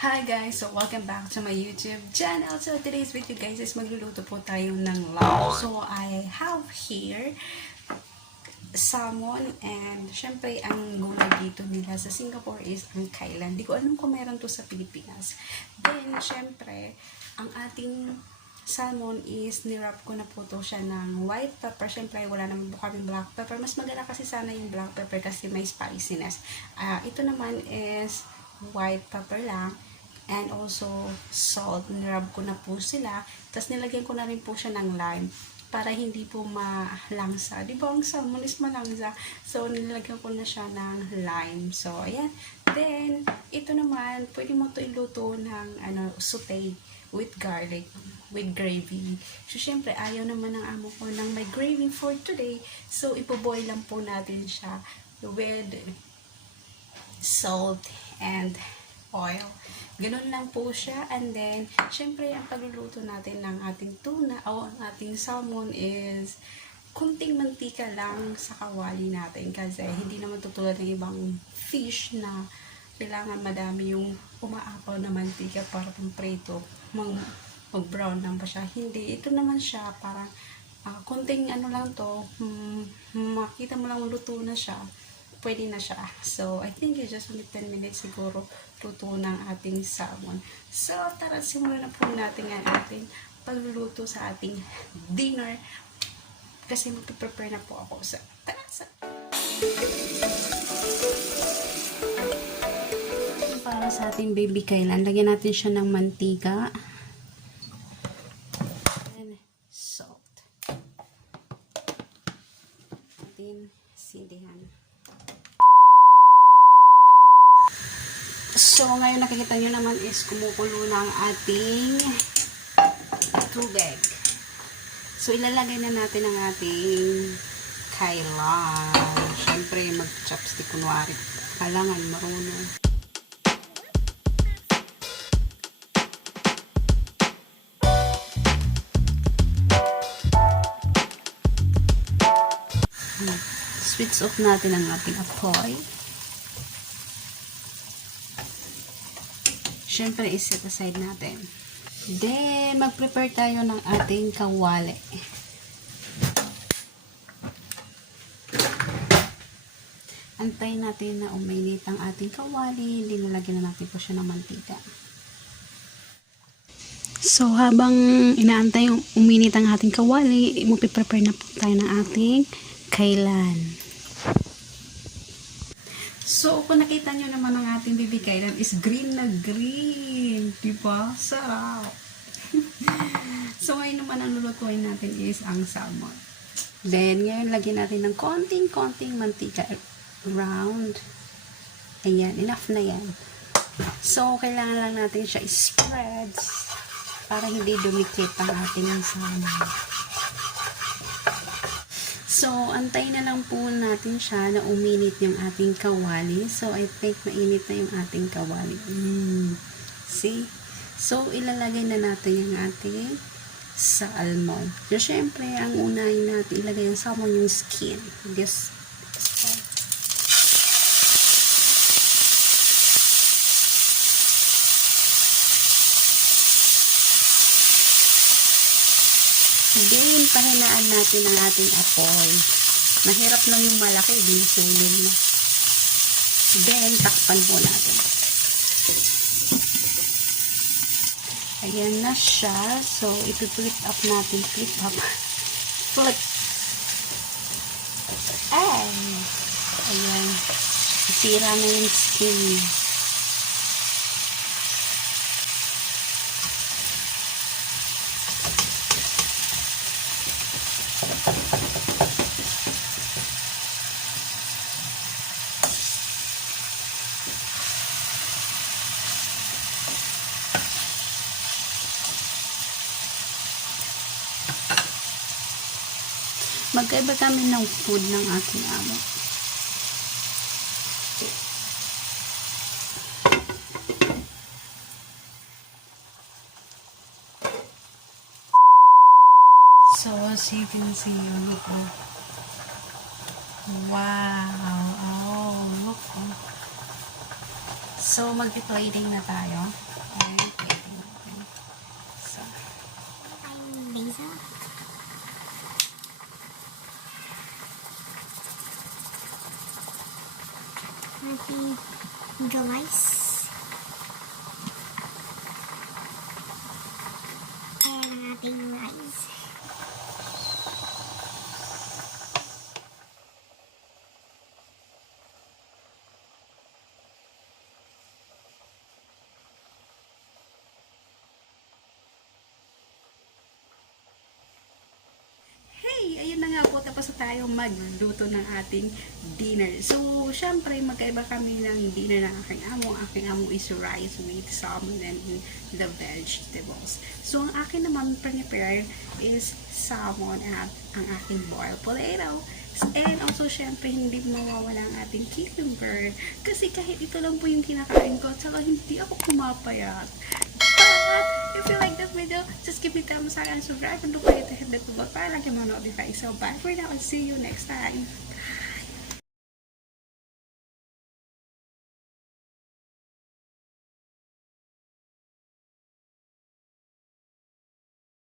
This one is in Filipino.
Hi guys! So welcome back to my YouTube channel. So today's video guys is magluluto po tayo ng lamb. So I have here salmon and syempre ang gulay dito nila sa Singapore is ang Kailan. Di ko alam kung meron to sa Pilipinas. Then syempre ang ating salmon is nirap ko na po to siya ng white pepper. Syempre wala naman po kami black pepper. Mas maganda kasi sana yung black pepper kasi may spiciness. Ito naman is white pepper lang. And also, salt. Nirab ko na po sila. Tapos, nilagyan ko na rin po siya ng lime. Para hindi po malangsa. Di ba ang salmon is malangsa? So, nilagyan ko na siya ng lime. So, ayan. Then, ito naman, pwede mo ito iluto ng soute with garlic, with gravy. So, syempre, ayaw naman ng amo ko ng may gravy for today. So, ipoboil lang po natin siya with salt and oil. Ganun lang po siya. And then, syempre, ang pagluluto natin ng ating tuna o ang ating salmon is kunting mantika lang sa kawali natin. Kasi hindi naman tutulad ng ibang fish na kailangan madami yung umaapaw na mantika para pang prito. Mag-brown lang pa siya. Hindi. Ito naman siya parang kunting lang to. Makita mo lang luto na siya. Pwede na siya. So, I think it's just only 10 minutes siguro luto ng ating salmon. So, tara, simulan na po natin ang ating pagluluto sa ating dinner. Kasi mag-prepare na po ako. So, tara, para sa ating baby Kailan, lagyan natin siya ng mantika. And salt. Atin sindihan. So, ngayon nakikita nyo naman is kumukulo na ang ating tubig. So, ilalagay na natin ang ating Kailan. Siyempre, mag-chopstick kunwari. Kailangan marunong. Switch off natin ang ating apoy. Siyempre, iset aside natin. Then, mag-prepare tayo ng ating kawali. Antayin natin na uminit ang ating kawali. Hindi nalagyan na natin po siya ng mantika. So, habang inaantay yung uminit ang ating kawali, mag-prepare na po tayo ng ating Kailan. So, kung nakita nyo naman ang ating baby Kailan is green na green. Diba? Sarap. So, ngayon naman ang lulutuin natin is ang salmon. Then, ngayon lagyan natin ng konting mantika around. Ayan, enough na yan. So, kailangan lang natin siya spread para hindi dumikit ang ating salmon. So, antayin na lang po natin siya na uminit yung ating kawali. So, I think mainit na yung ating kawali. See? So, ilalagay na natin yung ating salmon. So, syempre, ang unahin natin ilagay yung salmon yung skin. Just then, pahinaan natin ang ating apoy. Mahirap lang yung malaki, din sulong na. Then, takpan po natin. Ayan na siya. So, ipiplit up natin. Flip up. Flip. Ayan. Sira na yung skin. Magkaiba kami ng food ng aking amo. So, as you can see, look. Wow. Oh, look. So, mag-plating na tayo. Ayan, plating natin. So, I'm Lisa. Happy guys. Ayan ang ating rice. hey, ayun na nga po, tapos na tayo magluto ng ating dinner. So, syempre, magkaiba kami ng dinner ng aking amo. Ang aking amo is rice with salmon and the vegetables. So, ang akin naman prepare is salmon at ang aking boiled potato. And also, syempre, hindi mawawala ang ating cucumber. Kasi kahit ito lang po yung kinakain ko, saka hindi ako pumapayat. But if you like this video, just give me thumbs up and subscribe and don't forget to hit the bell para lagi mo notify. So bye for now and see you next time.